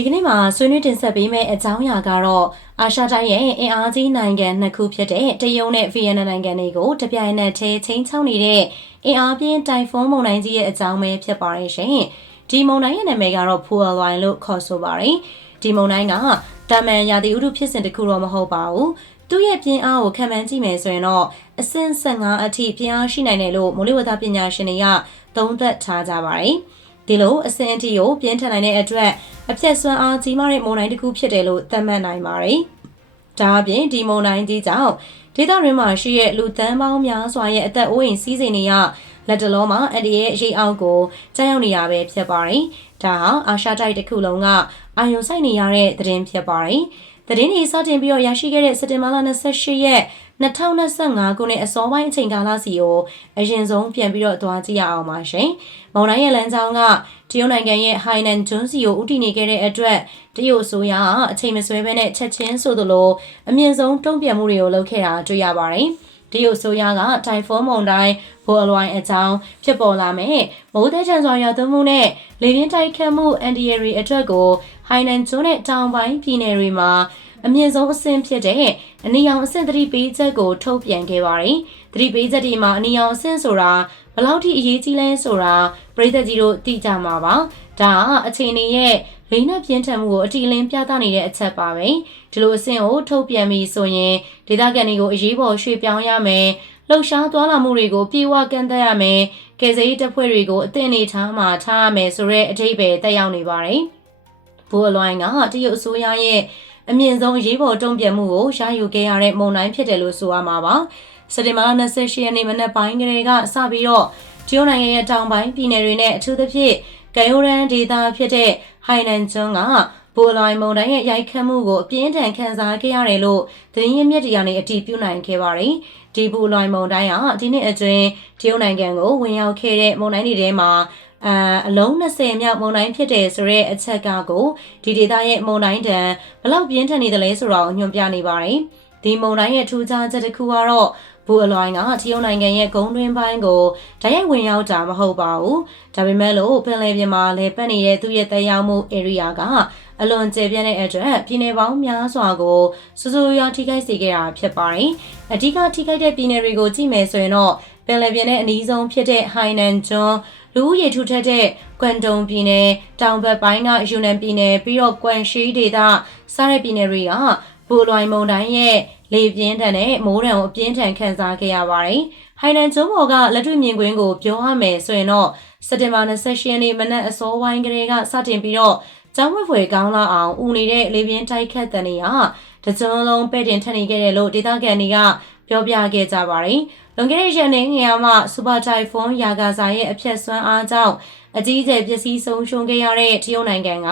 ဒီကနေ့မှာဆွေးနွေးတင်ဆက်ပေးမယ့်အကြောင်းအရာကတော့အာရှတိုင်းရဲ့အင်အားကြီးနိုင်ငံနှစ်ခုဖြစ်တဲ့တရုတ်နဲ့ဗီယက်နမ်နိုင်ငံတွေကိုတပြိုင်နက်တည်းချင်းချောင်းနေတဲ့အင်အားပြင်းတိုင်ဖွန်းမုန်တိုင်းကြီးရဲ့အကြောင်းပဲဖြစ်ပါတယ်ရှင်။ဒီမုန်တိုင်းရဲ့နာမည်ကတော့ Pualwine လို့ခေါ်ဆိုပါတယ်။ဒီမုန်တိုင်းကတာမန်ရာသီဥတုဖြစ်စဉ်တစ်ခုတော့မဟုတ်ပါဘူး။သူ့ရဲ့ပြင်းအားကိုခံမှန်းကြည့်မယ်ဆိုရင်တော့အဆင့်15အထိပြင်းအားရှိနိုင်တယ်လို့မိုးလေဝသပညာရှင်တွေကသုံးသပ်ထားကြပါတယ်။ဒီလိုအဆင့်အထိကိုပြင်းထန်နိုင်တဲ့အတွက် အပြက်စွမ်းအားကြီးမားတဲ့မုန်တိုင်းတစ်ခုဖြစ်တယ်လို့သတ်မှတ်နိုင်ပါတယ်။ဒါအပြင်ဒီမုန်တိုင်းကြီးကြောင့်ဒေသတွင်းမှာရှိတဲ့လူသန်းပေါင်းများစွာရဲ့အသက်အိုးအိမ်စီးစိမ်တွေကလက်တလုံးမှာအန်ဒီရဲ့ရိတ်အောက်ကိုကြားရောက်နေရပဲဖြစ်ပါတယ်။ဒါဟာအာရှတိုက်တစ်ခုလုံးကအာရုံစိုက်နေရတဲ့သတင်းဖြစ်ပါတယ်။ သတင်းတွေစတင်ပြီးတော့ရရှိခဲ့တဲ့စက်တင်ဘာလ28ရက်2025ခုနှစ်အစောပိုင်းအချိန်ကာလစီကိုအရင်ဆုံးပြန်ပြီးတော့သွားကြည့်ရအောင်ပါရှင်။မောင်တိုင်းရဲ့လမ်းကြောင်းကတရုတ်နိုင်ငံရဲ့ဟိုင်နန်ကျွန်းစီကိုဥတည်နေခဲ့တဲ့အတွက်တရုတ်အစိုးရကအချိန်မဆွဲဘဲနဲ့ချက်ချင်းဆိုသလိုအမြင့်ဆုံးတုံ့ပြန်မှုတွေကိုလုပ်ခဲ့တာတွေ့ရပါတယ်။တရုတ်ဆိုရကတိုင်ဖွန်းမုန်တိုင်းဘော်လွိုင်းအကြောင်းဖြစ်ပေါ်လာမယ်မိုးသက်ချန်စွာရောက်သွင်းမှုနဲ့လေပြင်းတိုက်ခတ်မှုအန်ဒီယရီအတွက်ကို ဟိုင်နန်ကျွန်းနဲ့တောင်ပိုင်းပြည်နယ်တွေမှာအမြင့်ဆုံးအဆင့်ဖြစ်တဲ့အနီရောင်အဆင့်သတိပေးချက်ကိုထုတ်ပြန်ခဲ့ပါတယ်။သတိပေးချက်ဒီမှာအနီရောင်အဆင့်ဆိုတာဘယ်လောက်ထိအရေးကြီးလဲဆိုတာပြည်သက်ကြီးတို့သိကြမှာပါ။ဒါကအခြေအနေရဲ့လိမ့်နဲ့ပြင်းထန်မှုကိုအတီအလင်းပြသနေတဲ့အချက်ပါပဲ။ဒီလိုအဆင့်ကိုထုတ်ပြန်ပြီးဆိုရင်ဒေသခံတွေကိုအရေးပေါ်ရွှေ့ပြောင်းရမယ်။လှုပ်ရှားသွားလာမှုတွေကိုပြေဝကန့်သက်ရမယ်။ကယ်ဆယ်ရေးတပ်ဖွဲ့တွေကိုအသင့်အနေထားမှာထားရမယ်ဆိုတဲ့အထိပ္ပယ်တက်ရောက်နေပါတယ်။ ဘူအလွိုင်းကတရုတ်အစိုးရရဲ့အမြင့်ဆုံးအရေးပေါ်တုံ့ပြန်မှုကိုရယူခဲ့ရတဲ့မုံတိုင်းဖြစ်တယ်လို့ဆိုရမှာပါ။စက်တင်ဘာလ28ရက်နေ့မနက်ပိုင်းကလေးကစပြီးတော့တရုတ်နိုင်ငံရဲ့တောင်ပိုင်းပြည်နယ်တွေနဲ့အထူးသဖြင့်ကယိုရန်ဒေသဖြစ်တဲ့ဟိုင်နန်ကျွန်းကဘူလိုင်းမုန်တိုင်းရဲ့ရိုက်ခတ်မှုကိုအပြင်းထန်ခံစားခဲ့ရတယ်လို့သတင်းရင်းမြစ်တရားနဲ့အတည်ပြုနိုင်ခဲ့ပါတယ်။ဒီဘူလိုင်းမုန်တိုင်းဟာဒီနှစ်အတွင်းတရုတ်နိုင်ငံကိုဝင်ရောက်ခဲ့တဲ့မုန်တိုင်းတွေထဲမှာ အအလုံး20မြောက်မုံတိုင်းဖြစ်တယ်ဆိုတဲ့အချက်ကကိုဒီဒေသရဲ့မုံတိုင်းတန်ဘလောက်ပြင်းထန်နေတယ်လဲဆိုတော့ညွှန်ပြနေပါတယ်။ဒီမုံတိုင်းရဲ့ထူးခြားချက်တစ်ခုကတော့ဘူအလွိုင်းကတရုတ်နိုင်ငံရဲ့ဂုံတွင်းပိုင်းကိုဓာတ်ရိုက်ဝင်ရောက်တာမဟုတ်ပါဘူး။ဒါပေမဲ့လို့ပင်လယ်ပြင်မှာလဲပတ်နေတဲ့သူ့ရဲ့တက်ရောက်မှု area ကအလွန်ကျယ်ပြန့်တဲ့အတွက်ပြည်နယ်ပေါင်းများစွာကိုစူးစူးရွာထိခိုက်စေခဲ့တာဖြစ်ပါတယ်။အဓိကထိခိုက်တဲ့ပြည်နယ်တွေကိုကြည့်မယ်ဆိုရင်တော့ပင်လယ်ပြင်နဲ့အနီးဆုံးဖြစ်တဲ့ဟိုင်နန်ကျွန်း လူဦးရေထူထပ်တဲ့ကွမ်တုံပြည်နယ်တောင်ဘက်ပိုင်းကယူနန်ပြည်နယ်ပြီးတော့ကွမ်ရှီဒေသစားတဲ့ပြည်နယ်တွေကဘူလွိုင်မုန်တိုင်းရဲ့လေပြင်းထန်တဲ့မိုးတံကိုအပြင်းထန်ခံစားခဲ့ရပါတယ်။ဟိုင်နန်ကျွန်းပေါ်ကလက်တွေ့မြင်ကွင်းကိုပြောရမယ်ဆိုရင်တော့စက်တင်ဘာ28ရက်နေ့မနက်အစောပိုင်းကလေးကစတင်ပြီးတော့ကျောင်းဝက်ဖွယ်ကောင်းလာအောင်ဦးနေတဲ့လေပြင်းတိုက်ခတ်တဲ့နေရာတကြုံလုံးပဲ့တင်ထက်နေခဲ့တယ်လို့ဒေသခံတွေက ပြောပြခဲ့ကြပါတယ်။လွန်ခဲ့တဲ့ရက်နေ့ငယ်မှာစူပါတိုင်ဖွန်ယာဂါဇာရဲ့အဖြတ်ဆွမ်းအားကြောင့်အကြီးအကျယ်ပျက်စီးဆုံးရှုံးခဲ့ရတဲ့တရုတ်နိုင်ငံက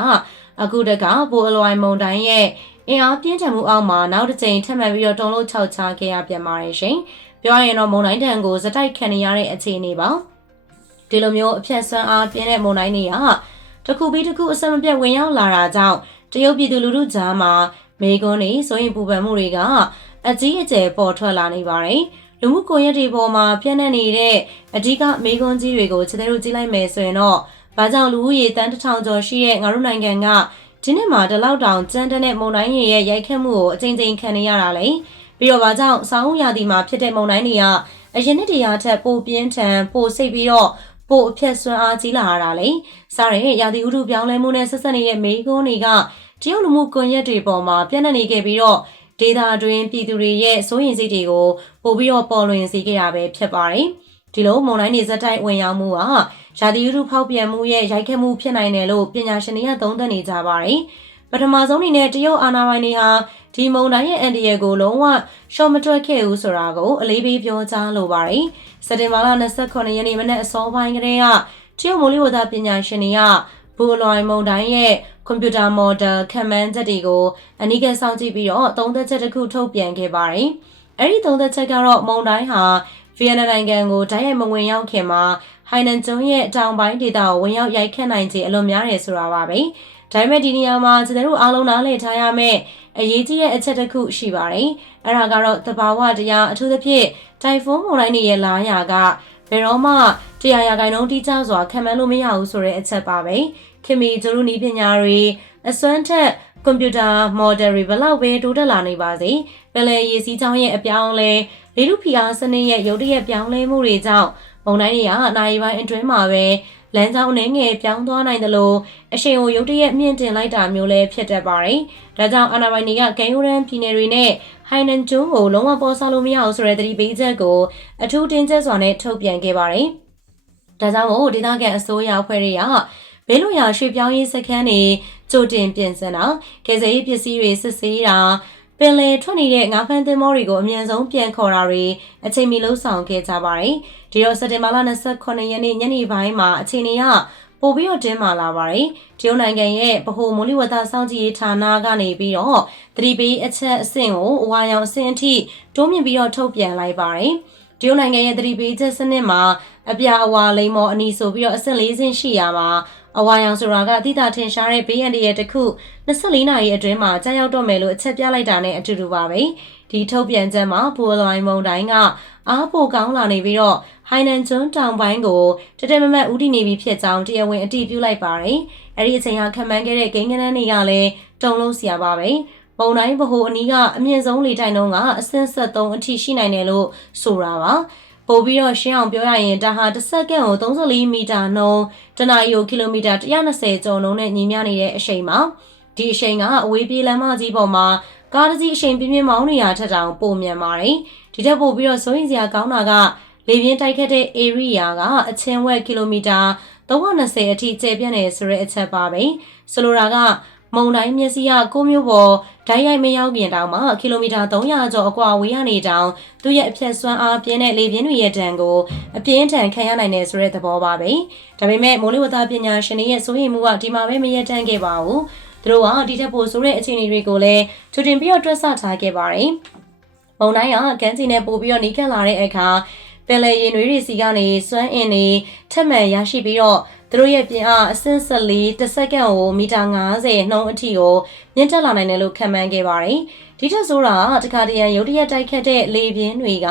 အခုတကဘိုအလွိုင်မုန်တိုင်းရဲ့အင်အားပြင်းထန်မှုအောက်မှာနောက်တစ်ကြိမ်ထပ်မံပြီးတော့တုံ့လို့ခြောက်ချခဲ့ရပြန်ပါတယ်ရှင်။ပြောရရင်တော့မုန်တိုင်းတန်ကိုစတိုက်ခံနေရတဲ့အခြေအနေပါ။ဒီလိုမျိုးအဖြတ်ဆွမ်းအားပြင်းတဲ့မုန်တိုင်းတွေကတခုပြီးတခုအစမပြတ်ဝင်ရောက်လာတာကြောင့်တရုတ်ပြည်သူလူထုကြားမှာမေကွန်းတွေဆိုရင်ပူပန်မှုတွေက အကြီးအကျယ်ပေါ်ထွက်လာနေပါတယ်။လူမှုကွန်ရက်တွေပေါ်မှာပြန့်နှံ့နေတဲ့အဓိကမေကွန်းကြီးတွေကိုခြေသေးတို့ကြည့်လိုက်မယ်ဆိုရင်တော့ဘာကြောင့်လူဦးရေတန်းတစ်ထောင်ကျော်ရှိတဲ့ငါတို့နိုင်ငံကဒီနှစ်မှာဒီလောက်တောင်ကြမ်းတဲ့မုန်တိုင်းရဲ့ရိုက်ခတ်မှုကိုအကြိမ်ကြိမ်ခံနေရတာလေပြီးတော့ဘာကြောင့်ဆောင်းရာသီမှာဖြစ်တဲ့မုန်တိုင်းတွေကအရင်နှစ်တရာထက်ပိုပြင်းထန်ပိုစိတ်ပြီးတော့ပိုအဖြက်ဆွမ်းအားကြီးလာရတာလေစားရတဲ့ရာသီဥတုပြောင်းလဲမှုနဲ့ဆက်ဆက်နေတဲ့မေကွန်းတွေကတရုတ်လူမှုကွန်ရက်တွေပေါ်မှာပြန့်နှံ့နေခဲ့ပြီးတော့ ဒေတာတွင်ပြည်သူတွေရဲ့စိုးရိမ်စိတ်တွေကိုပို့ပြီးတော့ပေါ်လွင်စေခဲ့တာပဲဖြစ်ပါတယ်။ဒီလိုမုန်တိုင်းနေဇက်တိုက်ဝင်ရောက်မှုကရာသီဥတုဖောက်ပြန်မှုရဲ့ရိုက်ခတ်မှုဖြစ်နိုင်တယ်လို့ပညာရှင်တွေကသုံးသပ်နေကြပါတယ်။ပထမဆုံးအနေနဲ့တရုတ်အာဏာပိုင်တွေဟာဒီမုန်တိုင်းရဲ့အန်တီရယ်ကိုလုံးဝရှော့မတွက်ခဲ့ဘူးဆိုတာကိုအလေးပေးပြောကြားလိုပါတယ်။စက်တင်ဘာလ29ရက်နေ့မနက်အစောပိုင်းကတည်းကတရုတ်မိုးလေဝသပညာရှင်တွေကဘူလွိုင်မုန်တိုင်းရဲ့ ကွန်ပျူတာမော်ဒယ်ခံမှန်းချက်တွေကိုအနီးကပ်စောင့်ကြည့်ပြီးတော့သုံးသက်ချက်တစ်ခုထုတ်ပြန်ခဲ့ပါတယ်။အဲဒီသုံးသက်ချက်ကတော့မုန်တိုင်းဟာဗီယက်နမ်နိုင်ငံကိုတိုက်ရိုက်မဝင်ရောက်ခင်မှာဟိုင်နန်ကျွန်းရဲ့တောင်ပိုင်းဒေသကိုဝင်ရောက်ရိုက်ခတ်နိုင်ခြေအလွန်များတယ်ဆိုတာပါပဲ။ဒါပေမဲ့ဒီနေရာမှာကျွန်တော်တို့အားလုံးနားလည်ထားရမယ့်အရေးကြီးတဲ့အချက်တစ်ခုရှိပါတယ်။အဲဒါကတော့တဘာဝတရားအထူးသဖြင့်တိုင်ဖွန်းမုန်တိုင်းတွေရဲ့လာရာကဘယ်တော့မှတရားရာဂိုင်နှုန်းတိကျစွာခံမှန်းလို့မရဘူးဆိုတဲ့အချက်ပါပဲ ခင်မီကျတို့နီးပညာတွေအစွမ်းထက်ကွန်ပျူတာမော်ဒယ်တွေဘလောက်ပဲတိုးတက်လာနေပါစေပင်လယ်ရေစီးကြောင်းရဲ့အပြောင်းအလဲလေထုဖိအားစနစ်ရဲ့ရုတ်တရက်ပြောင်းလဲမှုတွေကြောင့်မုန်တိုင်းတွေကနိုင်ပိုင်းအတွင်းမှာပဲလမ်းကြောင်းအနေငယ်ပြောင်းသွားနိုင်တယ်လို့အရှိန်ကိုရုတ်တရက်မြင့်တင်လိုက်တာမျိုးလည်းဖြစ်တတ်ပါတယ်။ဒါကြောင့်အာနာပိုင်တွေကဂန်ယူရန်ပြည်နယ်တွေနဲ့ဟိုင်နန်ကျွန်းကိုလုံးဝပေါ်စားလို့မရအောင်ဆိုတဲ့သတိပေးချက်ကိုအထူးတင်းကျပ်စွာနဲ့ထုတ်ပြန်ခဲ့ပါတယ်။ဒါကြောင့်မို့ဒေသခံအစိုးရအဖွဲ့တွေက ဘေးလွတ်ရာရွှေ့ပြောင်းရေးစခန်းတွေကြိုတင်ပြင်ဆင်တာကယ်ဆယ်ရေးပစ္စည်းတွေစစ်ဆေးတာပင်လယ်ထွက်နေတဲ့ငါးဖမ်းသင်္ဘောတွေကိုအမြန်ဆုံးပြန်ခေါ်တာတွေအချိန်မီလှုပ်ဆောင်ခဲ့ကြပါတယ်။ဒီတော့စက်တင်ဘာလ28ရက်နေ့ညနေပိုင်းမှာအချိန်ကြီးကပို့ပြီးတော့တင်းမာလာပါတယ်။တရုတ်နိုင်ငံရဲ့ဗဟိုမိုးလေဝသစောင့်ကြည့်ရေးဌာနကနေပြီးတော့သတိပေးအချက်အဆင့်ကိုအဝါရောင်အဆင့်အထိတိုးမြင့်ပြီးတော့ထုတ်ပြန်လိုက်ပါတယ်။တရုတ်နိုင်ငံရဲ့သတိပေးချက်စနစ်မှာအပြာအဝါလိမ္မော်အနီဆိုပြီးတော့အဆင့်၄ဆင့်ရှိရမှာ အဝါရောင်ဆိုတာကတိတာထင်ရှားတဲ့ဘေးရန်တရဲ့တစ်ခု24နာရီအတွင်းမှာကြာရောက်တော့မယ်လို့အချက်ပြလိုက်တာနဲ့အတူတူပါပဲဒီထုတ်ပြန်ချက်မှာဘူလိုင်းမုံတိုင်းကအားပိုကောင်းလာနေပြီးတော့ဟိုင်နန်ကျွန်းတောင်ပိုင်းကိုတတဲမမတ်ဦးတည်နေပြီဖြစ်ကြောင်းတရားဝင်အတည်ပြုလိုက်ပါတယ်အဲ့ဒီအချိန်ကခံမှန်းခဲ့တဲ့ဂိမ်းကနန်းတွေကလည်းတုံလုံးစရာပါပဲမုံတိုင်းဗဟိုအနီးကအမြင့်ဆုံးလေတိုင်နှုန်းကအဆင့်73အထိရှိနိုင်တယ်လို့ဆိုတာပါ ပို့ပြီးတော့ရှင်းအောင်ပြောရရင်ဒါဟာတစ်စက္ကန့်ကို34မီတာနှုန်းတနာရီကိုကီလိုမီတာ120ကျော်နှုန်းနဲ့ညီမျှနေတဲ့အချိန်မှာဒီအချိန်ကအဝေးပြေးလမ်းမကြီးပေါ်မှာကားတစ်စီးအချိန်ပြင်းပြင်းမောင်းနေတာထက်တောင်ပိုမြန်ပါတယ်ဒီထက်ပိုပြီးတော့စိုးရင်စရာကောင်းတာကလေပြင်းတိုက်ခတ်တဲ့ area ကအချင်းဝက်ကီလိုမီတာ320အထိကျယ်ပြန့်နေဆိုတဲ့အချက်ပါပဲဆိုလိုတာက မုံတိုင်းမျက်စိကကိုမျိုးပေါ်ဓာတ်ရိုက်မရောက်ခင်တောင်မှကီလိုမီတာ300ကျော်အကွာဝေးရနေတောင်သူ့ရဲ့အဖြတ်စွမ်းအားပြင်းတဲ့လေပြင်းတွေရဲ့တန်ကိုအပြင်းထန်ခံရနိုင်တယ်ဆိုတဲ့သဘောပါပဲဒါပေမဲ့မိုးလေဝသပညာရှင်တွေရဲ့စိုးရိမ်မှုကဒီမှာပဲမရက်တန့်ခဲ့ပါဘူးသူတို့ကဒီထက်ပိုဆိုးတဲ့အခြေအနေတွေကိုလည်းထူတင်ပြီးတော့တွက်ဆထားခဲ့ပါတယ်မုံတိုင်းကကန်းစီနဲ့ပို့ပြီးတော့နီးကပ်လာတဲ့အခါပင်လယ်ရင်တွေစီကနေစွမ်းအင်တွေထက်မှန်ရရှိပြီးတော့ သူတို့ရဲ့ပြင်အားအဆင့်14တစ်စက္ကန့်ကိုမီတာ90နှုန်းအထိကိုမြင့်တက်လာနိုင်တယ်လို့ခန့်မှန်းခဲ့ပါတယ်။ဒီထက်ဆိုတာတခါတရံရုတ်တရက်တိုက်ခတ်တဲ့လေပြင်းတွေက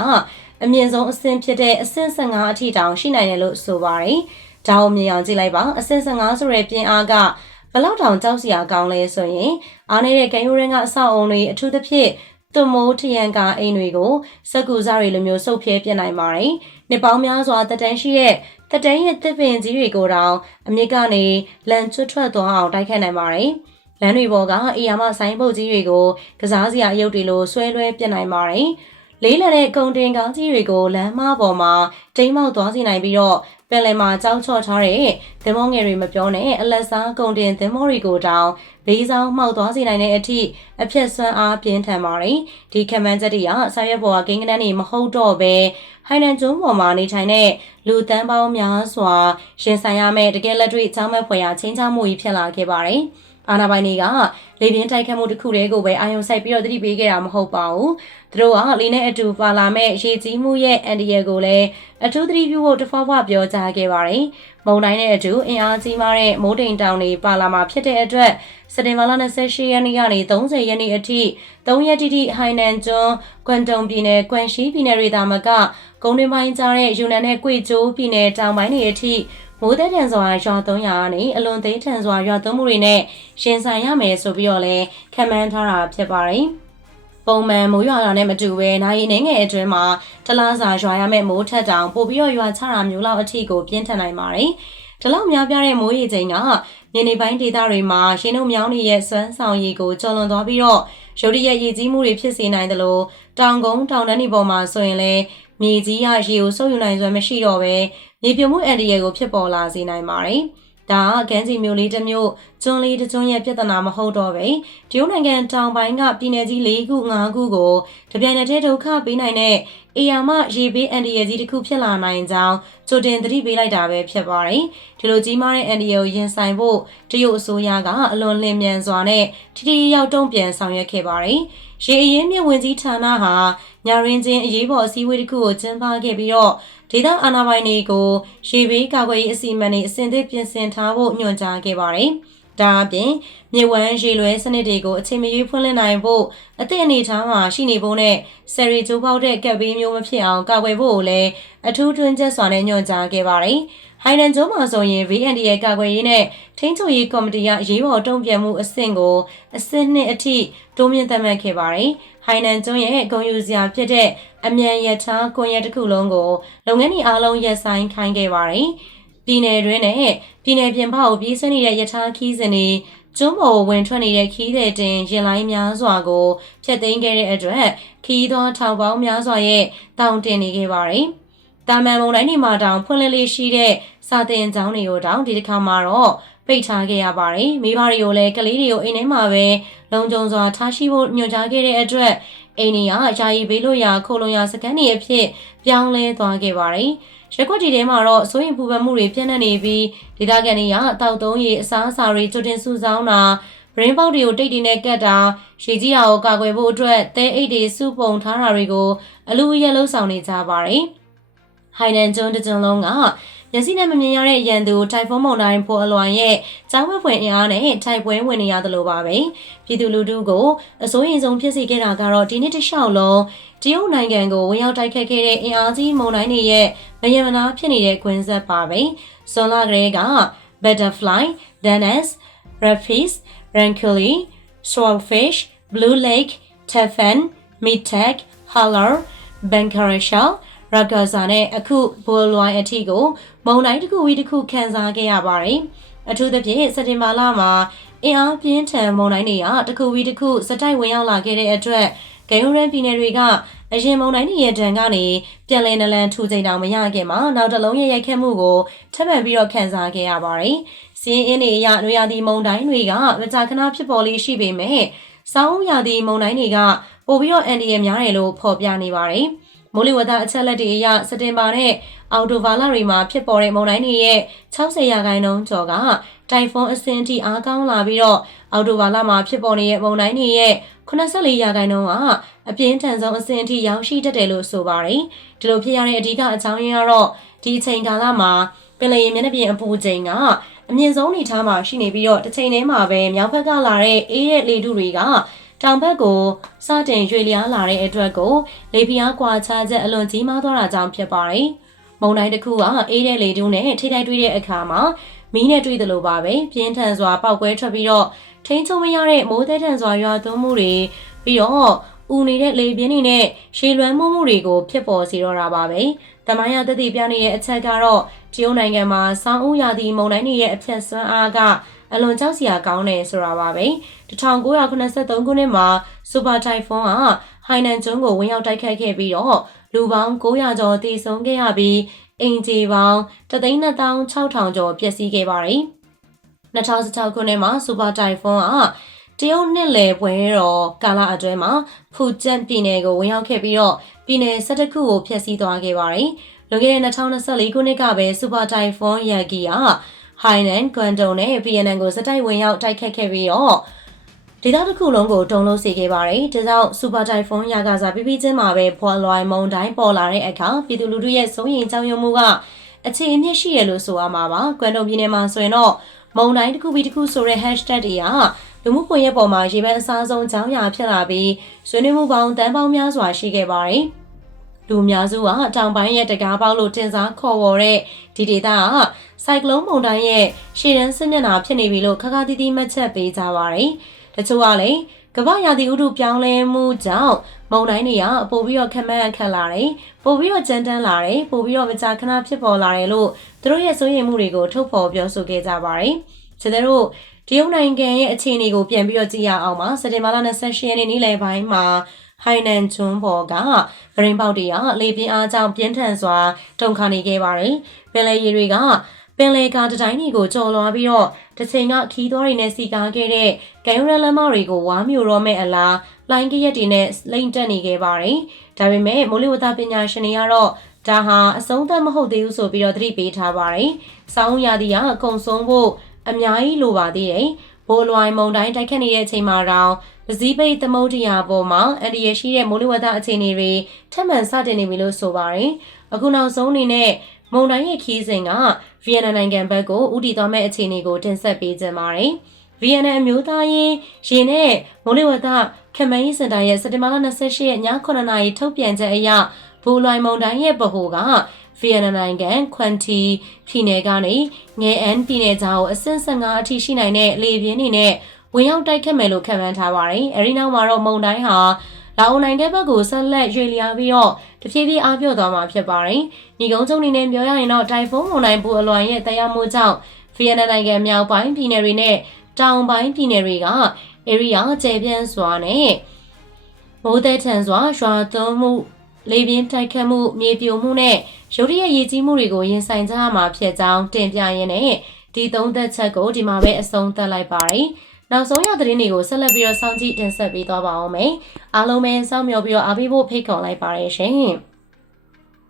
အမြင့်ဆုံးအဆင့်ဖြစ်တဲ့အဆင့်15အထိတောင်ရှိနိုင်တယ်လို့ဆိုပါတယ်။ဒါကိုမြင်အောင်ကြည့်လိုက်ပါအဆင့်15ဆိုတဲ့ပြင်အားကဘလောက်တောင်ကြောက်စရာကောင်းလဲဆိုရင်အားနေတဲ့ကံရိုးရင်းကအဆောက်အုံတွေအထူးသဖြင့်သွမိုးထရန်ကာအိမ်တွေကိုစက်ကူစားတွေလိုမျိုးစုပ်ဖြဲပြနိုင်ပါတယ်။နှစ်ပေါင်းများစွာတက်တန်းရှိတဲ့ တက်တန်းရဲ့တစ်ပင်ကြီးတွေကိုတောင်အမြင့်ကနေလန်ချွတ်ထွက်သွားအောင်တိုက်ခတ်နိုင်ပါတယ်။လမ်းတွေပေါ်ကအီယာမဆိုင်ပုတ်ကြီးတွေကိုကစားစရာအယုတ်တွေလိုဆွဲလွဲပြနိုင်ပါတယ်။ လေးလံတဲ့ကုံတင်ကောင်းကြီးတွေကိုလမ်းမပေါ်မှာတိမ်မောက်သွားစေနိုင်ပြီးတော့ပင်လယ်မှာကြောက်ချော့ထားတဲ့သင်္ဘောငယ်တွေမပြောနဲ့အလက်စားကုံတင်သင်္ဘောတွေကိုတောင်ဘေးဆောင်မှောက်သွားစေနိုင်တဲ့အထိအဖြစ်ဆွမ်းအားပြင်းထန်ပါတယ်ဒီခံမှန်းချက်တွေကဆာရွက်ပေါ်ကဂိမ်းကနန်းတွေမဟုတ်တော့ပဲဟိုင်နန်ကျွန်းပေါ်မှာနေထိုင်တဲ့လူတန်းပေါင်းများစွာရှင်ဆိုင်ရမယ့်တကယ်လက်တွေ့အကြောင်းမဲ့ဖွယ်ရာချင်းချမှုကြီးဖြစ်လာခဲ့ပါတယ် အာနာပိုင်တွေကလေပြင်းတိုက်ခတ်မှုတစ်ခုတည်းကိုပဲအာရုံစိုက်ပြီးတော့သတိပေးခဲ့တာမဟုတ်ပါဘူး။သူတို့ကလေနဲ့အတူပါလာမဲ့ရေကြီးမှုရဲ့အန်ဒီယယ်ကိုလည်းအထူးသတိပြုဖို့တဖွာဖွာပြောကြားခဲ့ပါတယ်။မုံတိုင်းနဲ့အတူအင်အားကြီးမားတဲ့မိုးတိမ်တောင်တွေပါလာမှာဖြစ်တဲ့အတွက်စက်တင်ဘာလ28ရက်နေ့ကနေ30ရက်နေ့အထိ3ရက်တိတိဟိုင်နန်ကျွန်းကွမ်တုံပြည်နယ်ကွမ်ရှီပြည်နယ်တွေသာမကကုန်းတွင်းပိုင်းကြားတဲ့ယူနန်နဲ့ကွေကျိုးပြည်နယ်တောင်ပိုင်းတွေအထိ မိုးသက်ထန်စွာရွာသွန်းရာကနေအလွန်သိမ်းထန်စွာရွာသွန်းမှုတွေနဲ့ရှင်ဆိုင်ရမယ်ဆိုပြီးတော့လည်းခံမှန်းထားတာဖြစ်ပါတယ်။ပုံမှန်မိုးရွာတာနဲ့မတူဘဲနိုင်နေငယ်အတွင်းမှာတလားစာရွာရမယ့်မိုးထက်တောင်ပိုပြီးတော့ရွာချတာမျိုးလောက်အထိကိုပြင်းထန်နိုင်ပါတယ်။ဒီလောက်များပြားတဲ့မိုးရေချိန်ကမြေနေပိုင်းဒေသတွေမှာရှင်းတို့မြောင်းတွေရဲ့စွမ်းဆောင်ရည်ကိုကျော်လွန်သွားပြီးတော့ရုတ်တရက်ရည်ကြီးမှုတွေဖြစ်စေနိုင်တယ်လို့တောင်ကုန်းတောင်တန်းတွေပေါ်မှာဆိုရင်လည်း မြေကြီးရရေကိုစုပ်ယူနိုင်စွမ်းမရှိတော့ဘဲမြေပြိုမှုအန်ဒီရဲကိုဖြစ်ပေါ်လာစေနိုင်ပါတယ်။ဒါကကန်းစီမျိုးလေးတစ်မျိုးကျွန်းလေးတစ်ကျွန်းရဲ့ပြဿနာမဟုတ်တော့ပဲတရုတ်နိုင်ငံတောင်ပိုင်းကပြည်내ကြီး၄ခု၅ခုကိုတပြိုင်နက်တည်းဒုက္ခပေးနိုင်တဲ့ အေယာမရေဘေးအန်ဒီရဲကြီးတစ်ခုဖြစ်လာနိုင်ကြောင်းကြိုတင်သတိပေးလိုက်တာပဲဖြစ်ပါတယ်။ဒီလိုကြီးမားတဲ့အန်ဒီရဲကိုရင်ဆိုင်ဖို့တရုတ်အစိုးရကအလွန်လင်းမြန်စွာနဲ့ထိထိရောက်တုံ့ပြန်ဆောင်ရွက်ခဲ့ပါတယ်။ရေအရင်းမြစ်ဝင်ကြီးဌာနဟာညာရင်းချင်းအရေးပေါ်အစည်းအဝေးတစ်ခုကိုကျင်းပခဲ့ပြီးတော့ဒေသအာဏာပိုင်တွေကိုရေဘေးကာကွယ်ရေးအစီအမံတွေအစဉ်သစ်ပြင်ဆင်ထားဖို့ညွှန်ကြားခဲ့ပါတယ်။ ဒါအပြင်မြေဝမ်းရေလွဲစနစ်တွေကိုအချိန်မရွေးဖွင့်လှစ်နိုင်ဖို့အသည့်အနေထားမှာရှိနေဖို့နဲ့ဆယ်ရီကျိုးပေါက်တဲ့ကပ်ဘေးမျိုးမဖြစ်အောင်ကာကွယ်ဖို့ကိုလည်းအထူးတွင်းချက်စွာနဲ့ညွှန်ကြားခဲ့ပါတယ်။ဟိုင်နန်ကျုံးမှာဆိုရင် VND ရဲ့ကာကွယ်ရေးနဲ့ထိန်းချုပ်ရေးကော်မတီကအရေးပေါ်တုံ့ပြန်မှုအဆင့်ကိုအဆင့်နှစ်အထိတိုးမြင့်သတ်မှတ်ခဲ့ပါတယ်။ဟိုင်နန်ကျုံးရဲ့ဂုံယူစရာဖြစ်တဲ့အမြန်ရထားကွန်ရက်တစ်ခုလုံးကိုလုပ်ငန်းတွေအားလုံးရပ်ဆိုင်းခိုင်းခဲ့ပါတယ်။ ပြည်နယ်တွင်းနဲ့ပြည်နယ်ပြင်ပကိုပြေးဆွနေတဲ့ရထားခီးစဉ်တွေကျွန်းပေါ်ဝင်ထွက်နေတဲ့ခီးတဲ့တင်ရင်လိုင်းများစွာကိုဖျက်သိမ်းခဲ့တဲ့အတွက်ခီးသောထောင်ပေါင်းများစွာရဲ့တောင်တင်နေခဲ့ပါတယ်။တာမန်မုံတိုင်းတွေမှာတောင်ဖွင့်လှစ်လေးရှိတဲ့စာတင်ကျောင်းတွေကိုတောင်ဒီတစ်ခါမှာတော့ပိတ်ထားခဲ့ရပါတယ်။မိဘတွေကိုလည်းကလေးတွေကိုအိမ်ထဲမှာပဲလုံခြုံစွာထားရှိဖို့ညွှန်ကြားခဲ့တဲ့အတွက်အိန္ဒိယယာယီဘေးလို့ရာခိုလုံရာစကန်တွေအဖြစ်ပြောင်းလဲသွားခဲ့ပါတယ်။ ရက်ွက်တီထဲမှာတော့စိုးရင်ပူပန်မှုတွေပြန့်နှံ့နေပြီးဒေသခံတွေကအတောက်သုံးရေအစားအစာတွေကြိုတင်စုဆောင်းတာဘရင်းပေါက်တွေကိုတိတ်တိနဲ့ကတ်တာရှည်ကြီးတာကိုကာကွယ်ဖို့အတွက်သဲအိတ်တွေစုပုံထားတာတွေကိုအလူအယက်လှုပ်ဆောင်နေကြပါတယ်။ဟိုင်နန်ကျွန်းတစ်ကျွန်းလုံးကမျက်စိနဲ့မမြင်ရတဲ့ရန်သူတိုင်ဖုန်းမုန်တိုင်းပေါ်အလွန်ရဲ့ကျောင်းဝက်ဖွင့်အင်အားနဲ့ထိုင်ပွဲဝင်နေရတယ်လို့ပါပဲပြည်သူလူထုကိုအစိုးရဆုံးဖြစ်စေခဲ့တာကတော့ဒီနှစ်တစ်လျှောက်လုံးတရုတ်နိုင်ငံကိုဝင်ရောက်တိုက်ခတ်ခဲ့တဲ့အင်အားကြီးမုန်တိုင်းတွေရဲ့ မယမနာဖြစ်နေတဲ့ကွင်းဆက်ပါပဲဇွန်လကလေးက Butterfly, Dennis, Rapids, Ranculi, Swordfish, Blue Lake, Tefan, Midtech, Haller, Bankarasha ရဂါဇာနဲ့အခုဘောလွိုင်းအထိကိုမုံတိုင်းတစ်ခုဝီတစ်ခုခံစားခဲ့ရပါတယ်။အထူးသဖြင့်စက်တင်ဘာလမှာအင်အားပြင်းထန်မုံတိုင်းတွေကတစ်ခုဝီတစ်ခုစတိုက်ဝင်ရောက်လာခဲ့တဲ့အတွက်ဂိမ်းရန်ပြည်နယ်တွေက အရင်မုံတိုင်းတွေရဲ့ဒဏ်ကနေပြန်လည်နလန်ထူချိန်တောင်မရခင်မှာနောက်တစ်လုံးရဲ့ရိုက်ခတ်မှုကိုထပ်မံပြီးတော့ခံစားခဲ့ရပါတယ်။စီးအင်းတွေရနွေရာသီမုံတိုင်းတွေကမကြာခဏဖြစ်ပေါ်လေးရှိပေမဲ့စောင်းရာသီမုံတိုင်းတွေကပိုပြီးတော့အန်ဒီရများတယ်လို့ဖော်ပြနေပါတယ်။မိုးလေဝသအချက်အလက်တွေအရစက်တင်ဘာနဲ့အောက်တိုဘာလတွေမှာဖြစ်ပေါ်တဲ့မုန်တိုင်းတွေရဲ့60ရာခိုင်နှုန်းကျော်ကတိုင်ဖွန်းအဆင့်အထိအားကောင်းလာပြီးတော့အောက်တိုဘာလမှာဖြစ်ပေါ်နေတဲ့မုန်တိုင်းတွေရဲ့ 84ရာခိုင်နှုန်းကအပြင်းထန်ဆုံးအဆင့်အထိရောက်ရှိတတ်တယ်လို့ဆိုပါတယ်။ဒီလိုဖြစ်ရတဲ့အဓိကအကြောင်းရင်းကတော့ဒီအချိန်ကာလမှာပင်လယ်ရေမျက်နှာပြင်အပူချိန်ကအမြင့်ဆုံးနေထားမှာရှိနေပြီးတော့တစ်ချိန်တည်းမှာပဲမြောက်ဘက်ကလာတဲ့အေးရဲ့လေထုတွေကတောင်ဘက်ကိုစတင်ရွေလျားလာတဲ့အတွက်ကိုလေပြားကွာခြားချက်အလွန်ကြီးမားသွားတာကြောင့်ဖြစ်ပါတယ်။မုန်တိုင်းတစ်ခုကအေးတဲ့လေတုံးနဲ့ထိထိုက်တွေ့တဲ့အခါမှာမီးနဲ့တွေ့တယ်လို့ပါပဲပြင်းထန်စွာပောက်ကွဲထွက်ပြီးတော့ ထိန်းချုပ်မရတဲ့မိုးသက်ထန်စွာရွာသွန်းမှုတွေပြီးတော့ဦးနေတဲ့လေပြင်းတွေနဲ့ရှေလွမ်းမှုမှုတွေကိုဖြစ်ပေါ်စေတော့တာပါပဲ။တမိုင်းရတတိပြနေတဲ့အချက်ကတော့တရုတ်နိုင်ငံမှာစောင်းဦးရာသီမုန်တိုင်းတွေရဲ့အဖြတ်ဆွမ်းအားကအလွန်ကြောက်စရာကောင်းတယ်ဆိုတာပါပဲ1983ခုနှစ်မှာစူပါတိုင်ဖွန်းကဟိုင်နန်ကျွန်းကိုဝင်ရောက်တိုက်ခတ်ခဲ့ပြီးတော့လူပေါင်း900ကျော်သေဆုံးခဲ့ရပြီးအင်ဂျီပေါင်း3,600ကျော်ပျက်စီးခဲ့ပါတယ် 2016ခုနှစ်မှာစူပါတိုင်ဖွန်းကတရုတ်နှစ်လယ်ပွဲတော်ကာလအတွင်းမှာဖူကျန်ပြည်နယ်ကိုဝင်ရောက်ခဲ့ပြီးတော့ပြည်နယ်၁၁ခုကိုဖျက်ဆီးသွားခဲ့ပါတယ်။လွန်ခဲ့တဲ့2024ခုနှစ်ကပဲစူပါတိုင်ဖွန်ယာဂီကဟိုင်နန်၊ကွမ်တုံနဲ့ PNN ကိုစတိုက်ဝင်ရောက်တိုက်ခတ်ခဲ့ပြီးတော့ဒေသတစ်ခုလုံးကိုတုံလို့စေခဲ့ပါတယ်။ဒါကြောင့်စူပါတိုင်ဖွန်ရာကစားပြီးပြီးချင်းမှာပဲဖွာလွိုင်မုန်တိုင်းပေါ်လာတဲ့အခါပြည်သူလူထုရဲ့စိုးရိမ်ကြောက်ရွံ့မှုကအခြေအမြင့်ရှိရလို့ဆိုရမှာပါ။ကွမ်တုံပြည်နယ်မှာဆိုရင်တော့ မုန်တိုင်းတစ်ခုပြီးတစ်ခုဆိုတဲ့ hashtag တွေကလူမှုကွန်ရက်ပေါ်မှာရေပန်းအစားဆုံးကြောင်းရာဖြစ်လာပြီးဆွေးနွေးမှုပေါင်းတန်းပေါင်းများစွာရှိခဲ့ပါတယ်။လူများစုကတောင်ပိုင်းရဲ့တကားပေါက်လို့တင်စားခေါ်ဝေါ်တဲ့ဒီဒေသကစိုက်ကလုန်းမုန်တိုင်းရဲ့ရှေ့တန်းစစ်မျက်နှာဖြစ်နေပြီလို့ခါခါတီးတီးမှတ်ချက်ပေးကြပါတယ်။တချို့ကလည်း ကမ္ဘာရာသီဥတုပြောင်းလဲမှုကြောင့်မုန်တိုင်းတွေကပိုပြီးတော့ခက်မှန်းခက်လာတယ်။ပိုပြီးတော့ကြမ်းတမ်းလာတယ်။ပိုပြီးတော့မကြာခဏဖြစ်ပေါ်လာတယ်လို့သူတို့ရဲ့စိုးရိမ်မှုတွေကိုထုတ်ဖော်ပြောဆိုခဲ့ကြပါတယ်။ခြေတို့တရုတ်နိုင်ငံရဲ့အခြေအနေကိုပြန်ပြီးတော့ကြည့်ရအောင်ပါ။စက်တင်ဘာလ28ရက်နေ့နေ့လယ်ပိုင်းမှာဟိုင်နန်ကျွန်းပေါ်ကဂရင်းပေါက်တွေကလေပြင်းအားကြောင့်ပြင်းထန်စွာတုန်ခါနေခဲ့ပါတယ်။ပင်လယ်ရေတွေက ပင်လယ်ကားတိုင်းတွေကိုကြော်လွှားပြီးတော့တစ်ချိန်ကခီးသွားတွေနဲ့စီကားခဲ့တဲ့ဂိမ်းရလမ်းမတွေကိုဝါမျိုးရောမဲ့အလားလိုင်းကရက်တွေနဲ့လိမ့်တက်နေခဲ့ပါတယ်။ဒါပေမဲ့မိုးလေဝသပညာရှင်တွေကတော့ဒါဟာအဆုံးသတ်မဟုတ်သေးဘူးဆိုပြီးတော့သတိပေးထားပါတယ်။စောင်းရာသီကကုံဆုံးဖို့အများကြီးလိုပါသေးတယ်။ဘိုးလွိုင်မုံတိုင်းတိုက်ခတ်နေတဲ့အချိန်မှာတော့ပစည်းပိတ်သမုဒ္ဒရာပေါ်မှာအန္တရာယ်ရှိတဲ့မိုးလေဝသအခြေအနေတွေထပ်မံစတင်နေပြီလို့ဆိုပါတယ်။အခုနောက်ဆုံးအနေနဲ့ မုန်တိုင်းရဲ့ခီးစဉ်ကဗီယက်နမ်နိုင်ငံဘက်ကိုဥတီသွားမဲ့အခြေအနေကိုတင်ဆက်ပေးကြပါတယ်။ VNN အမျိုးသားရေးရေနဲ့မိုးလေဝသခမန်းရေးစင်တာရဲ့စက်တင်ဘာလ28ရက်ည9:00နာရီထုတ်ပြန်ချက်အရဘူလွိုင်မုန်တိုင်းရဲ့ဗဟိုက VNN နိုင်ငံခွန်တီပြည်နယ်ကနေငယ်အန်ပြည်နယ်ကြားကိုအဆင့်15အထိရှိနိုင်တဲ့လေပြင်းတွေနဲ့ဝင်ရောက်တိုက်ခတ်မယ်လို့ခန့်မှန်းထားပါတယ်။အဲဒီနောက်မှာတော့မုန်တိုင်းဟာလာအိုနိုင်ငံဘက်ကိုဆက်လက်ရွေ့လျားပြီးတော့ တဖြည်းဖြည်းအားပြော့သွားမှာဖြစ်ပါတယ်။ညီကုန်းချုံနေနဲ့ပြောရရင်တော့တိုင်ဖုန်းမုန်တိုင်းပူအလွန်ရဲ့တရားမှုကြောင့်ဗီယက်နမ်နိုင်ငံမြောက်ပိုင်းပြည်နယ်တွေနဲ့တောင်ပိုင်းပြည်နယ်တွေက area ကျယ်ပြန့်စွာနဲ့မိုးသက်ထန်စွာရွာသွန်းမှုလေပြင်းတိုက်ခတ်မှုမြေပြိုမှုနဲ့ရုတ်တရက်ရည်ကြီးမှုတွေကိုရင်ဆိုင်ကြရမှာဖြစ်ကြောင်းတင်ပြရင်းနဲ့ဒီသုံးသက်ချက်ကိုဒီမှာပဲအဆုံးသတ်လိုက်ပါတယ်။ နောက်ဆုံးရသတင်းတွေကိုဆက်လက်ပြီးတော့စောင့်ကြည့်တင်ဆက်ပေးသွားပါအောင်မယ်။အားလုံးပဲစောင့်မျှော်ပြီးတော့အားပေးဖို့ဖိတ်ခေါ်လိုက်ပါတယ်ရှင်။